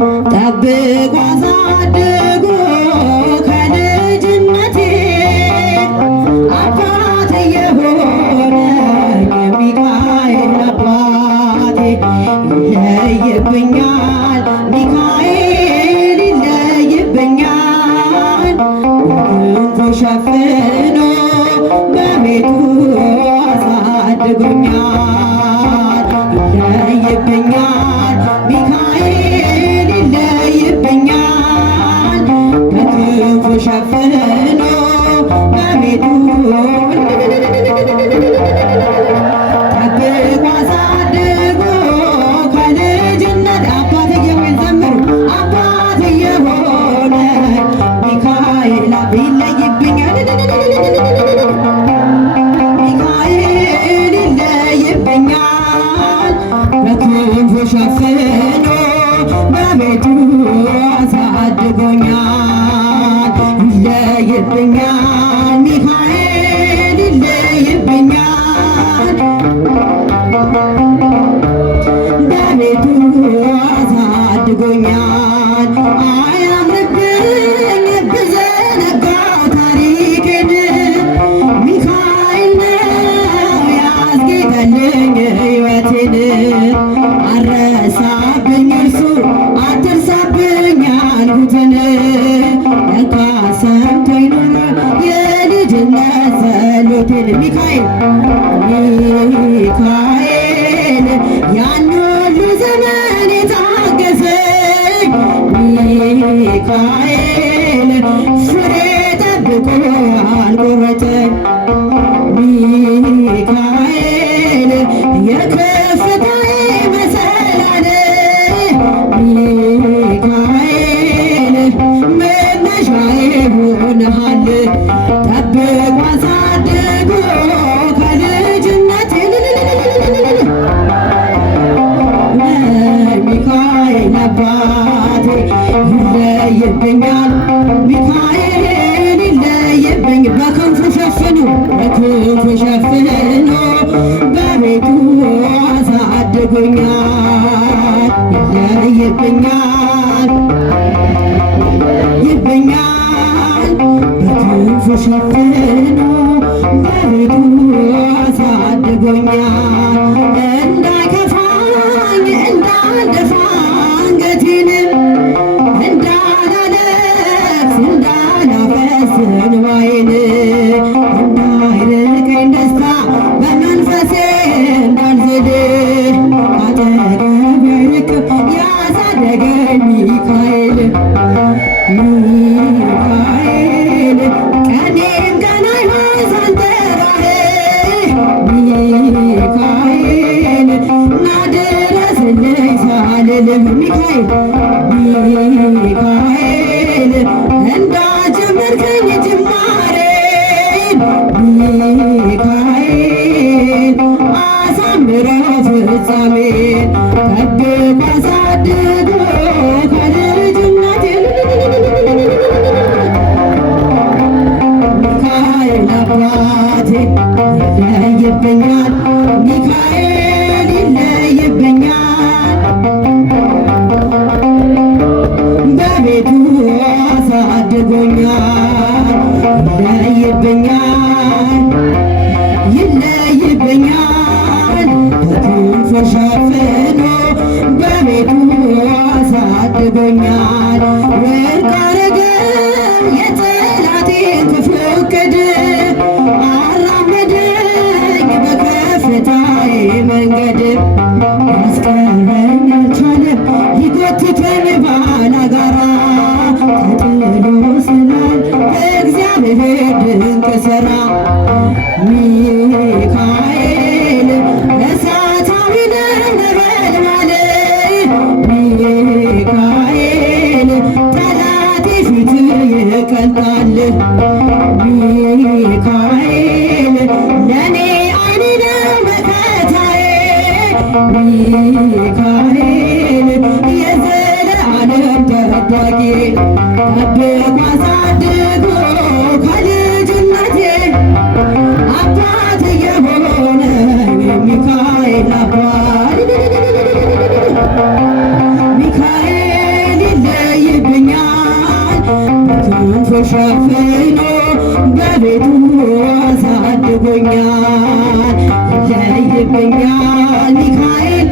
ጠብቆ አሳድጎ ከልጅነቴ አባት የሆነኝ ሚካኤል አባቴ ይለይብኛል ሚካኤል ይለይብኛል በክንፉ ሸፍኖ በቤቱ አሳድጎኛል ይለይብኛል ሚካኤል ይለይብኛል በክንፉ ሸፍኖ በቤቱ ጠብቆ አሳድጎ ከልጅነት አባት እየሆነ ዘምሩ አባት እየሆነ ሚካኤል ይለይብኛል ሚካኤል ይለይብኛል በክንፉ ሸፍኖ በቤቱ አሳድጎኛል ይለይብኛል ሚካኤል ይለይብኛል በቤቱ አሳድጎኛል አያምርብኝ ብዘነጋው ታሪኬን ሚካኤል ነው ያስጌጠልኝ ሕይወቴን አረሳብኝ እርሱ አትርሳብኝ ያልኩትን ለካ ሰምቶኝ ኖሯል የልጅነት ጸሎቴን ሚካኤል ሚካኤል ያን ሁሉ ዘመን የታገሰኝ ሚካኤል ፍሬ ጠብቆ አልቆረጠኝ ሚካኤል የከፍታዬ መሰላል ሚካኤል መነሻዬ ሆነሃል ጠብቆ አሳድጎ ከልጅነቴ ሚካኤል አባቴ ይለይብኛል ሚካኤል ይለይብኝ በክንፉ ሸፍኖ በቤቱ አሳድጎኛል ይለይብኛል ይለይብኛል በክንፉ ሸፍኖ በቤቱ አሳድጎኛል እንዳይከፋኝ እንዳልደፋ አንገቴንም እንዳላለቅስ እንዳላፈስ እንባዬን እንዳይርቀኝ ደስታ በመንፈሴ እንዳልዝል አጠገቤ አይርቅም ያሳደገኝ ሚካኤል ሚካኤል ቀኔም ቀን አይሆን ሳልጠራህ ሚካኤል ናድረስልኝ ሳልልህ ሚካኤል ሚካኤል እንዳጀመርከኝ ጅማሬን ሚካኤል አሳምረው ፍጻሜን ጠብቆ አሳድጎ ከልጅነቴ ሚካኤል አባቴ ይለይብኛል ሚካኤል ይለይብኛል በቤቱ አሳድጎኛል ይለይብኛል ይለይብኛል በክንፉ ሸፍኖ በቤቱ አሳድጎኛል ወርቅ አረገው የጠላቴን ክፉ ዕቅድ አራመደኝ በከፍታዬ መንገድ ያስቀረኝ አልቻለም ይጎትተኝ ባላጋራ ተጥሎ ስላል እግዚአብሔር ድንቅ ሥራ ሚካኤል እሳታዊ ነበልባል ሚካኤል ጠላቴ ፊት ይቀልጣል ሚካኤል ለኔ አይኔ ነው መከታዬ ሚካኤል የዘለዓለም ጠባቂ ጠብቆ አሳድጎ ከልጅነቴ አባ ሸፍኖ በቤቱ አሳድጎኛል። ይለይብኛል ሚካኤል